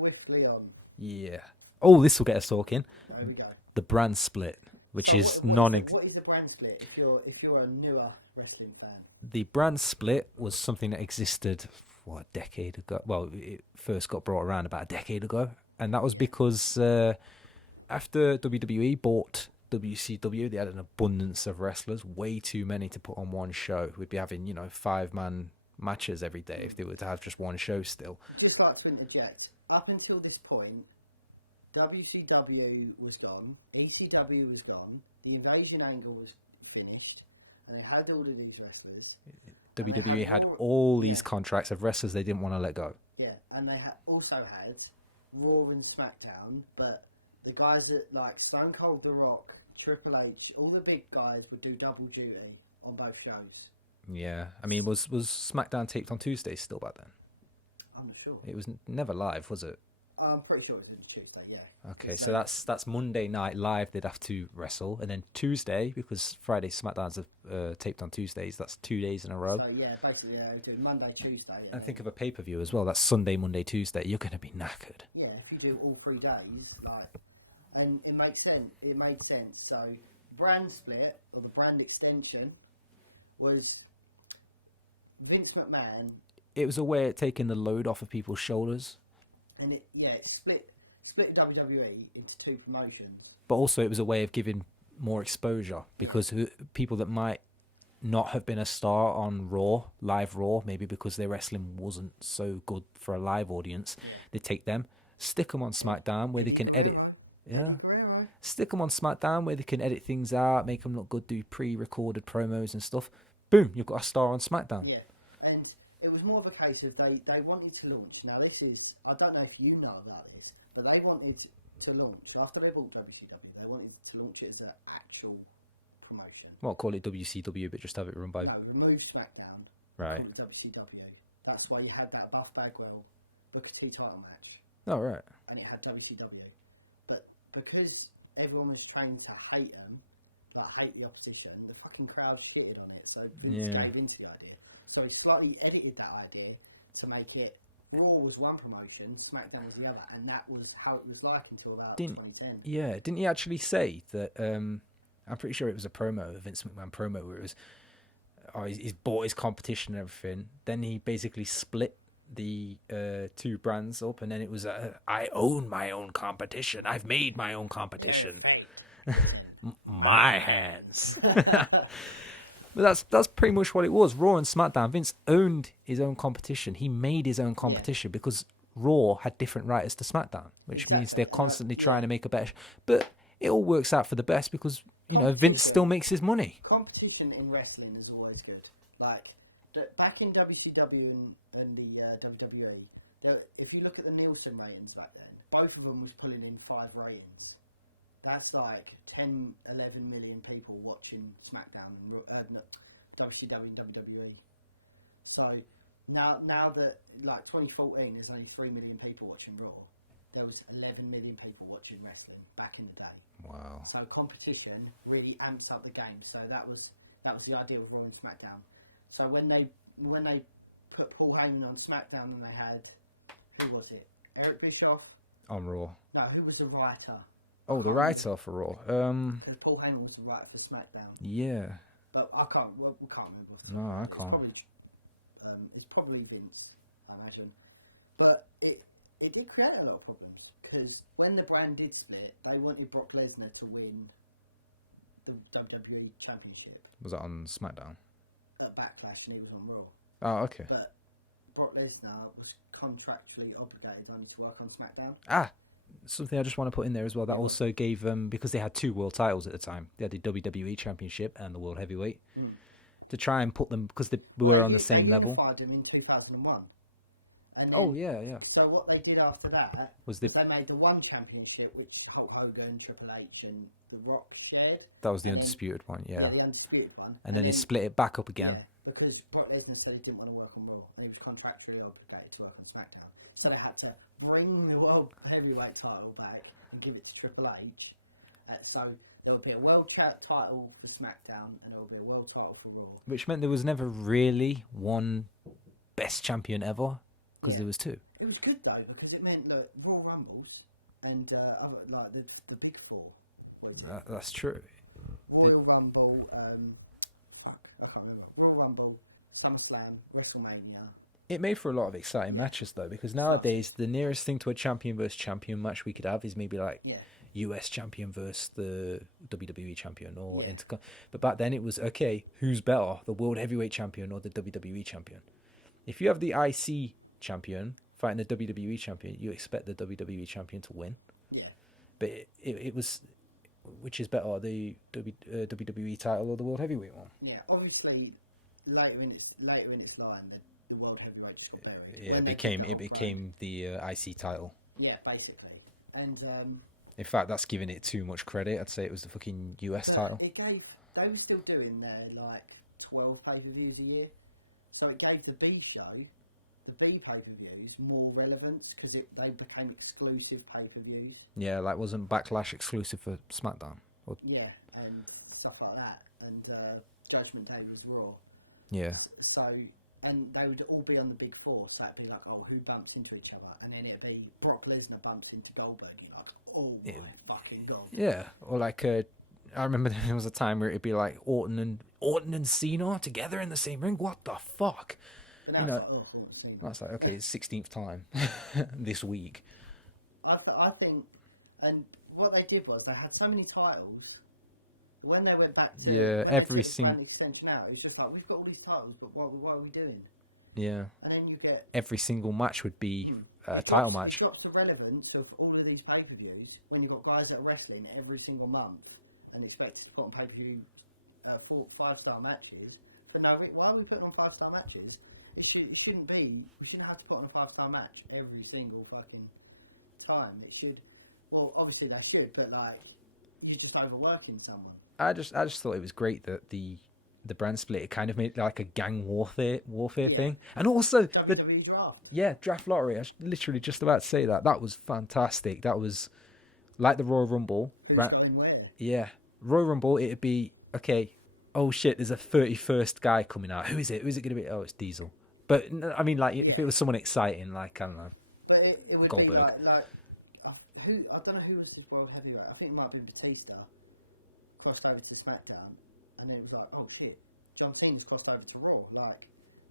swiftly on. Yeah. Oh, this will get us talking. There we go. The brand split, which is What is a brand split if you're a newer wrestling fan? The brand split was something that existed, a decade ago. Well, it first got brought around about a decade ago. And that was because after WWE bought WCW, they had an abundance of wrestlers, way too many to put on one show. We'd be having, 5-man matches every day if they were to have just one show still. Just like to interject, up until this point, WCW was gone, ECW was gone, the Invasion angle was finished, and they had all of these wrestlers. WWE had all these contracts of wrestlers they didn't want to let go. Yeah, and they also had Raw and SmackDown, but the guys that like Stone Cold, The Rock, Triple H, all the big guys would do double duty on both shows. Yeah, I mean, was SmackDown taped on Tuesdays still back then? I'm not sure. It was never live, was it? I'm pretty sure it was Tuesday, yeah. Okay, so that's Monday night live. They'd have to wrestle, and then Tuesday, because Friday SmackDowns are taped on Tuesdays. That's 2 days in a row. So yeah, basically, do Monday, Tuesday. Yeah. And think of a pay-per-view as well. That's Sunday, Monday, Tuesday. You're going to be knackered. Yeah, if you do all 3 days, and it makes sense. It made sense. So brand split or the brand extension was Vince McMahon. It was a way of taking the load off of people's shoulders. And it split WWE into 2 promotions. But also it was a way of giving more exposure, because people that might not have been a star on live Raw, maybe because their wrestling wasn't so good for a live audience, they take them, stick them on SmackDown where they can edit. Yeah. Stick them on SmackDown where they can edit things out, make them look good, do pre-recorded promos and stuff. Boom, you've got a star on SmackDown. Yeah, and it was more of a case of they wanted to launch. Now this is, I don't know if you know about this, but they wanted to launch, after they bought WCW, they wanted to launch it as an actual promotion. Well, call it WCW, but just have it run by... No, remove SmackDown. Right. WCW. That's why you had that Buff Bagwell Booker T title match. Oh, right. And it had WCW. But because everyone was trained to hate them, hate the opposition, the fucking crowd shitted on it, so Vince gave into the idea. So he slightly edited that idea to make it Raw was one promotion, SmackDown was the other, and that was how it was like until about 2010. Yeah, didn't he actually say that? I'm pretty sure it was a promo, a Vince McMahon promo, where it was, he's bought his competition and everything. Then he basically split the 2 brands up, and then it was, I own my own competition. I've made my own competition. My hands. But that's pretty much what it was. Raw and SmackDown. Vince owned his own competition. He made his own competition because Raw had different writers to SmackDown, which means they're constantly trying to make a better. But it all works out for the best because Vince still makes his money. Competition in wrestling is always good. Like back in WCW and the WWE, if you look at the Nielsen ratings back then, both of them was pulling in 5 ratings. That's like 10, 11 million people watching SmackDown and WCW and WWE. So now that, like 2014, there's only 3 million people watching Raw. There was 11 million people watching wrestling back in the day. Wow. So competition really amps up the game. So that was the idea of Raw and SmackDown. So when they put Paul Heyman on SmackDown, and they had, who was it? Eric Bischoff? On Raw. No, who was the writer? Oh, the writer for Raw. Because Paul Heyman was the writer for SmackDown. Yeah. But we can't remember. No, I can't. It's probably Vince, I imagine. But it did create a lot of problems, because when the brand did split, they wanted Brock Lesnar to win the WWE Championship. Was that on SmackDown? At Backlash, and he was on Raw. Oh, okay. But Brock Lesnar was contractually obligated only to work on SmackDown. Something I just want to put in there as well. That also gave them, because they had 2 world titles at the time. They had the WWE Championship and the World Heavyweight. To try and put them, because they were on the same level. They unified them in 2001. And yeah. So what they did after that was they made the one championship, which Hulk Hogan, Triple H, and The Rock shared. That was the undisputed one, yeah. The undisputed one. And then they split it back up again. Yeah, because Brock Lesnar said he didn't want to work on Raw, and he was contractually obligated to work on SmackDown. So they had to bring the World Heavyweight title back and give it to Triple H. So there would be a World title for SmackDown, and there would be a World title for Raw. Which meant there was never really one best champion ever. because there was two. It was good though because it meant that Royal Rumbles and like the big four. That's true. Royal Rumble, fuck, I can't remember. Royal Rumble, SummerSlam, WrestleMania. It made for a lot of exciting matches though, because nowadays the nearest thing to a champion versus champion match we could have is maybe like US champion versus the WWE champion or Intercon. But back then it was, okay, who's better, the World Heavyweight Champion or the WWE champion? If you have the IC champion fighting the WWE champion, you expect the WWE champion to win. Yeah. But it was, which is better, the WWE title or the World Heavyweight one? Yeah, obviously later in its line, the World Heavyweight just got better. Yeah, it became the IC title. Yeah, basically. And in fact, that's giving it too much credit. I'd say it was the fucking US title. They were still doing their like 12 pay-per-views a year, so it gave the B show, the B pay-per-views, more relevance because they became exclusive pay-per-views. Yeah, like wasn't Backlash exclusive for SmackDown? Yeah, and stuff like that, and Judgment Day was Raw. Yeah. So, and they would all be on the big four, so it'd be like, oh, who bumps into each other? And then it'd be Brock Lesnar bumps into Goldberg, you're like, oh my fucking god. Yeah, or like, I remember there was a time where it'd be like Orton and Cena together in the same ring. What the fuck? You know, that's like, okay, it's 16th time this week. I think, and what they did was they had so many titles. When they went back to every single extension out, it was just like, we've got all these titles, but what are we doing? Yeah. And then you get every single match would be a title match. It drops the relevance of all of these pay-per-views when you've got guys that are wrestling every single month and expected to put on pay-per-view 5-star matches. For no, why are we putting on 5-star matches? It shouldn't be. We shouldn't have to put on a 5-star match every single fucking time. It should. Well, obviously they should, but like you're just overworking someone. I just thought it was great that the brand split, it kind of made like a gang warfare thing, and also the draft lottery. I was literally just about to say that was fantastic. That was like the Royal Rumble. Yeah, Royal Rumble. It'd be okay. Oh shit! There's a 31st guy coming out. Who is it? Who's it going to be? Oh, it's Diesel. But I mean, like if it was someone exciting, like I don't know, but it would Goldberg. Be like who I don't know who was the World Heavyweight. I think it might have been Batista. Crossed over to SmackDown, and then it was like, oh shit, John Cena's crossed over to Raw. Like,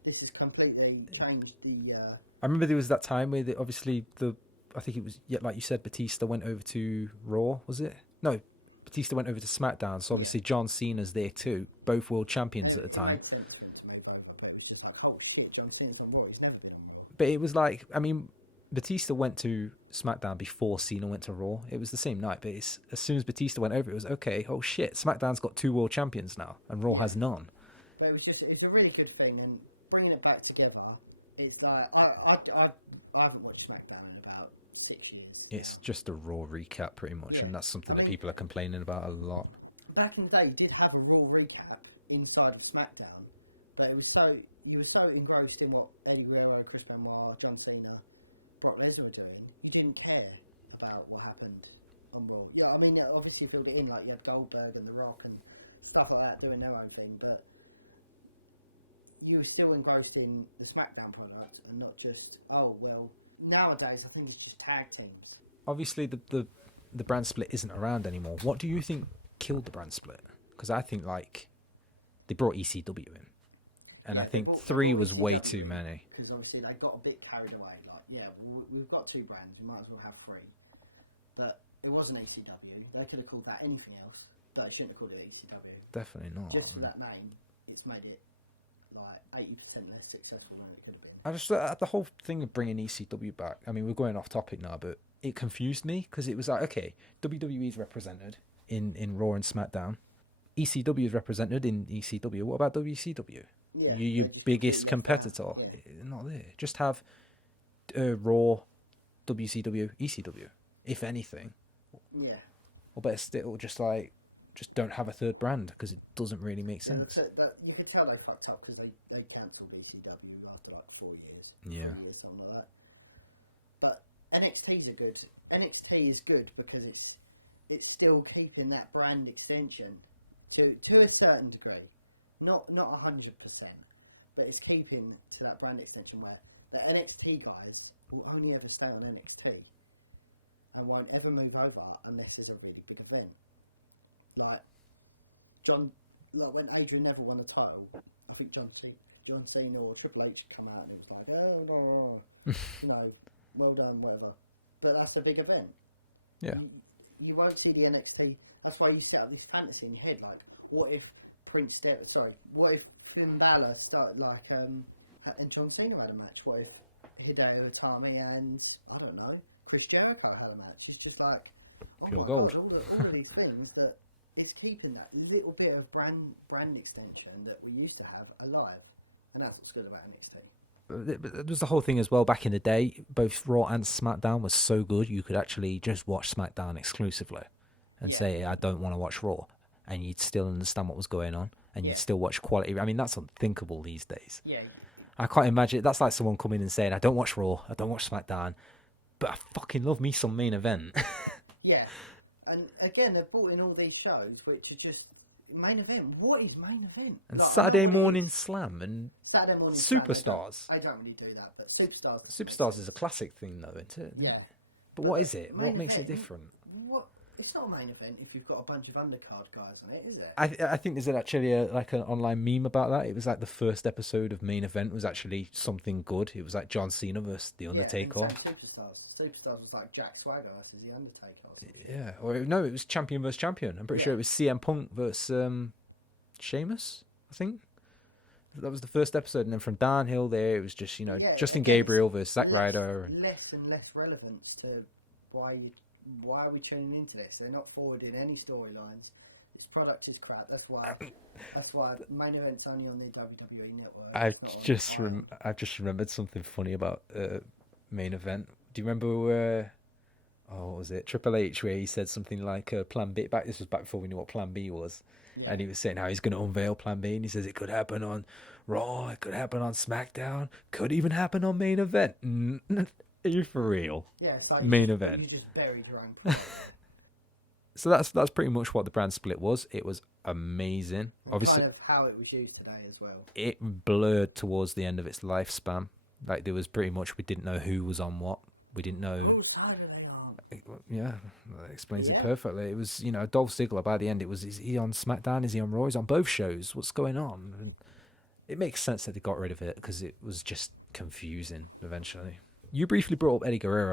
this has completely changed the. I remember there was that time where I think it was like you said, Batista went over to Raw. Was it? No, Batista went over to SmackDown. So obviously John Cena's there too, both world champions at the time. It was just like, oh shit, John Cena's on Raw. He's never been on Raw. But it was like, I mean, Batista went to SmackDown before Cena went to Raw. It was the same night, but as soon as Batista went over, it was okay. Oh shit, SmackDown's got 2 world champions now, and Raw has none. But it's a really good thing, and bringing it back together. It's like I haven't watched SmackDown in about 6 years. It's just a Raw recap, pretty much, and that's something that people are complaining about a lot. Back in the day, you did have a Raw recap inside of SmackDown, but you were so engrossed in what Eddie Guerrero, Chris Benoit, John Cena, Brock Lesnar were doing, you didn't care about what happened on Raw. Yeah, I mean, obviously filled it in, like you had Goldberg and The Rock and stuff like that doing their own thing, but you were still engrossed in the SmackDown product and not just, oh, well, nowadays I think it's just tag teams. Obviously the brand split isn't around anymore. What do you think killed the brand split? Because I think, like, they brought ECW in. And I think 3 was way too many. Because obviously they got a bit carried away. Like, yeah, we've got 2 brands, we might as well have 3. But it wasn't ECW. They could have called that anything else, but they shouldn't have called it ECW. Definitely not. Just for that name, it's made it like 80% less successful than it could have been. I just the whole thing of bringing ECW back. I mean, we're going off topic now, but it confused me because it was like, okay, WWE is represented in Raw and SmackDown. ECW is represented in ECW. What about WCW? Yeah, your biggest competitor. Yeah. Not there. Just have Raw, WCW, ECW, if anything. Yeah. Or better still, just don't have a third brand because it doesn't really make sense. But you could tell they fucked up because they cancelled ECW after like 4 years. Yeah. 4 years, something like that. But NXT's are good. NXT is good because it's still keeping that brand extension to a certain degree. Not 100%, but it's keeping to that brand extension where the NXT guys will only ever stay on NXT and won't ever move over unless there's a really big event. Like when Adrian Neville won the title, I think John Cena or Triple H come out and it's like, you know, well done, whatever. But that's a big event. Yeah. You won't see the NXT. That's why you set up this fantasy in your head. Like, what if what if Finn Balor started and John Cena had a match? What if Hideo Itami and I don't know, Chris Jericho had a match? It's just like Pure my gold. God, all of these things that it's keeping that little bit of brand extension that we used to have alive, and that's what's good about NXT. There was the whole thing as well back in the day. Both Raw and SmackDown was so good you could actually just watch SmackDown exclusively and say, I don't want to watch Raw. And you'd still understand what was going on and you'd still watch quality. I mean, that's unthinkable these days. Yeah. I can't imagine. That's like someone coming and saying, I don't watch Raw, I don't watch SmackDown, but I fucking love me some main event. Yeah. And again, they've brought in all these shows which are just main event. What is main event? And Like, Saturday Morning Slam and Saturday morning Superstars. I don't really do that, but Superstars. Superstars is a classic thing, though, isn't it? Yeah. But what is it? What Main makes it event, different? What? It's not a main event if you've got a bunch of undercard guys on it, is it? I think there's actually like an online meme about that. It was like the first episode of Main Event was actually something good. It was like John Cena versus The Undertaker. And Superstars was like Jack Swagger versus The Undertaker. Yeah, or no, it was champion versus champion. I'm pretty sure it was CM Punk versus Sheamus, I think. That was the first episode, and then from downhill there, it was just, Justin Gabriel versus Zack Ryder. And less and less relevance to why are we tuning into this? They're not forwarding any storylines. This product is crap. That's why main event's only on the WWE network. I've just remembered something funny about Main Event. Do you remember what was it? Triple H, where he said something like Plan B. This was back before we knew what Plan B was. Yeah. And he was saying how he's going to unveil Plan B, and he says it could happen on Raw, it could happen on SmackDown, could even happen on Main Event. Are you for real? Yeah, so Main Event. You just buried your own product. So that's pretty much what the brand split was. It was amazing. Obviously, kind of how it was used today as well. It blurred towards the end of its lifespan. Like there was pretty much, we didn't know who was on what. We didn't know. Yeah, that explains it perfectly. It was, Dolph Ziggler by the end. It was, is he on SmackDown? Is he on Raw? He's on both shows. What's going on? And it makes sense that they got rid of it because it was just confusing eventually. You briefly brought up Eddie Guerrero.